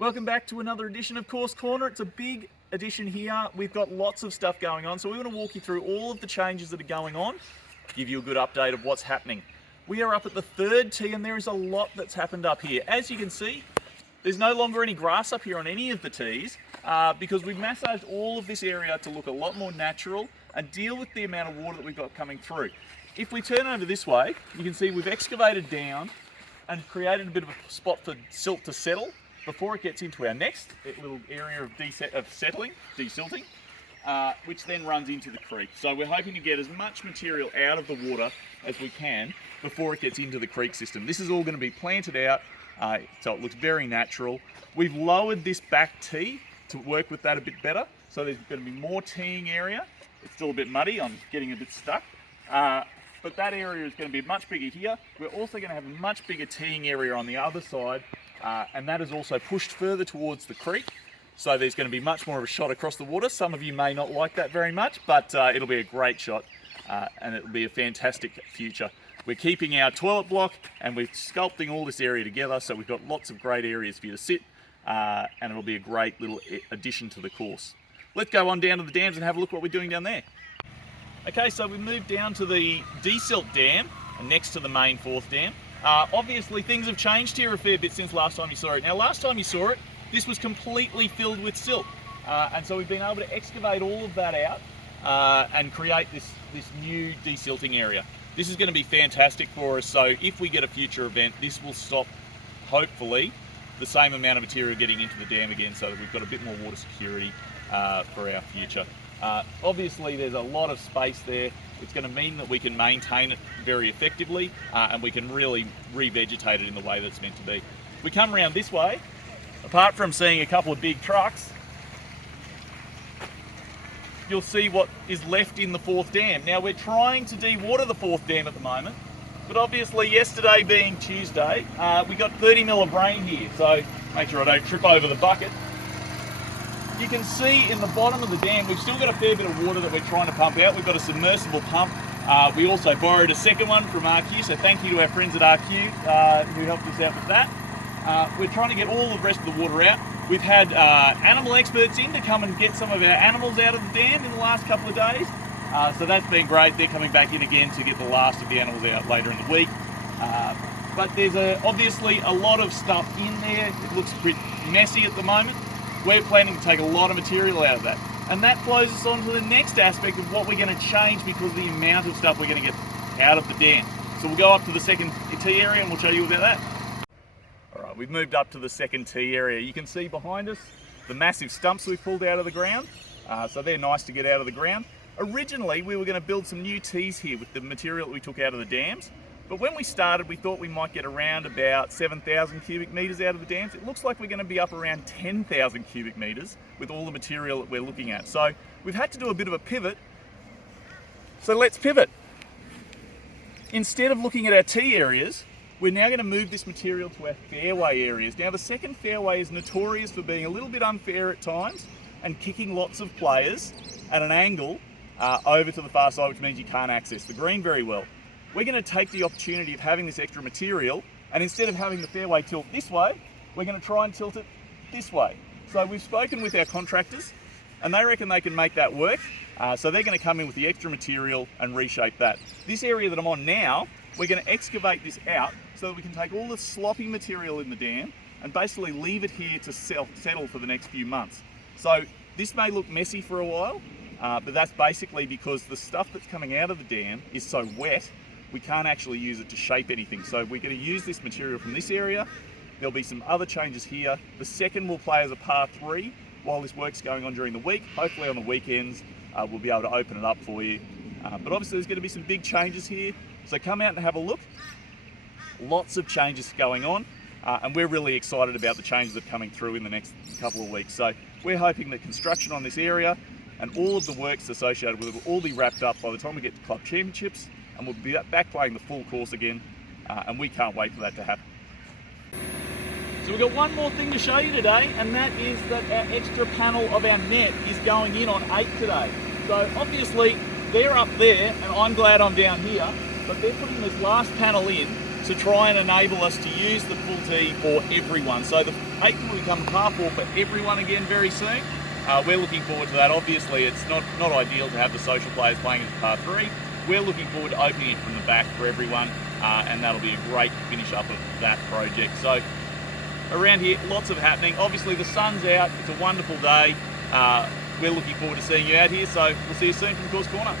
Welcome back to another edition of Course Corner. It's a big edition here. We've got lots of stuff going on, so we want to walk you through all of the changes that are going on, give you a good update of what's happening. We are up at the third tee and there is a lot that's happened up here. As you can see, there's no longer any grass up here on any of the tees because we've massaged all of this area to look a lot more natural and deal with the amount of water that we've got coming through. If we turn over this way, you can see we've excavated down and created a bit of a spot for silt to settle before it gets into our next little area of desilting, which then runs into the creek. So we're hoping to get as much material out of the water as we can before it gets into the creek system. This is all going to be planted out, so it looks very natural. We've lowered this back tee to work with that a bit better, so there's going to be more teeing area. It's still a bit muddy, I'm getting a bit stuck. But that area is going to be much bigger here. We're also going to have a much bigger teeing area on the other side, and that is also pushed further towards the creek. So there's going to be much more of a shot across the water. Some of you may not like that very much, but it'll be a great shot, and it'll be a fantastic future. We're keeping our toilet block, and we're sculpting all this area together, so we've got lots of great areas for you to sit, and it'll be a great little addition to the course. Let's go on down to the dams and have a look what we're doing down there. Okay, so we moved down to the desilt dam, next to the main fourth dam. Obviously things have changed here a fair bit since last time you saw it. Now last time you saw it, this was completely filled with silt. And so we've been able to excavate all of that out and create this new desilting area. This is going to be fantastic for us, so if we get a future event, this will stop, hopefully, the same amount of material getting into the dam again, so that we've got a bit more water security for our future. Obviously there's a lot of space there. It's going to mean that we can maintain it very effectively and we can really revegetate it in the way that it's meant to be. We come around this way, apart from seeing a couple of big trucks, you'll see what is left in the fourth dam. Now we're trying to dewater the fourth dam at the moment, but obviously yesterday being Tuesday, we got 30 mil of rain here, so make sure I don't trip over the bucket. You can see in the bottom of the dam, we've still got a fair bit of water that we're trying to pump out. We've got a submersible pump. We also borrowed a second one from RQ, so thank you to our friends at RQ who helped us out with that. We're trying to get all the rest of the water out. We've had animal experts in to come and get some of our animals out of the dam in the last couple of days. So that's been great. They're coming back in again to get the last of the animals out later in the week. But there's obviously a lot of stuff in there. It looks a bit messy at the moment. We're planning to take a lot of material out of that. And that flows us on to the next aspect of what we're going to change because of the amount of stuff we're going to get out of the dam. So we'll go up to the second tee area and we'll show you about that. All right, we've moved up to the second tee area. You can see behind us the massive stumps we've pulled out of the ground. So they're nice to get out of the ground. Originally, we were going to build some new tees here with the material that we took out of the dams. But when we started, we thought we might get around about 7,000 cubic metres out of the dams. It looks like we're going to be up around 10,000 cubic metres with all the material that we're looking at. So we've had to do a bit of a pivot. So let's pivot. Instead of looking at our tee areas, we're now going to move this material to our fairway areas. Now the second fairway is notorious for being a little bit unfair at times and kicking lots of players at an angle over to the far side, which means you can't access the green very well. We're going to take the opportunity of having this extra material, and instead of having the fairway tilt this way, we're going to try and tilt it this way. So we've spoken with our contractors and they reckon they can make that work. So they're going to come in with the extra material and reshape that. This area that I'm on now, we're going to excavate this out so that we can take all the sloppy material in the dam and basically leave it here to settle for the next few months. So this may look messy for a while, but that's basically because the stuff that's coming out of the dam is so wet we can't actually use it to shape anything. So we're going to use this material from this area. There'll be some other changes here. The second will play as a par 3 while this work's going on during the week. Hopefully on the weekends we'll be able to open it up for you. But obviously there's going to be some big changes here. So come out and have a look. Lots of changes going on. And we're really excited about the changes that are coming through in the next couple of weeks. So we're hoping that construction on this area and all of the works associated with it will all be wrapped up by the time we get to Club Championships, and we'll be back playing the full course again, and we can't wait for that to happen. So we've got one more thing to show you today, and that is that our extra panel of our net is going in on 8 today. So obviously they're up there, and I'm glad I'm down here, but they're putting this last panel in to try and enable us to use the full tee for everyone. So the 8th will become par 4 for everyone again very soon. We're looking forward to that. Obviously, it's not ideal to have the social players playing as par 3. We're looking forward to opening it from the back for everyone, and that'll be a great finish up of that project. So around here, lots of happening. Obviously, the sun's out. It's a wonderful day. We're looking forward to seeing you out here. So we'll see you soon from Course Corner.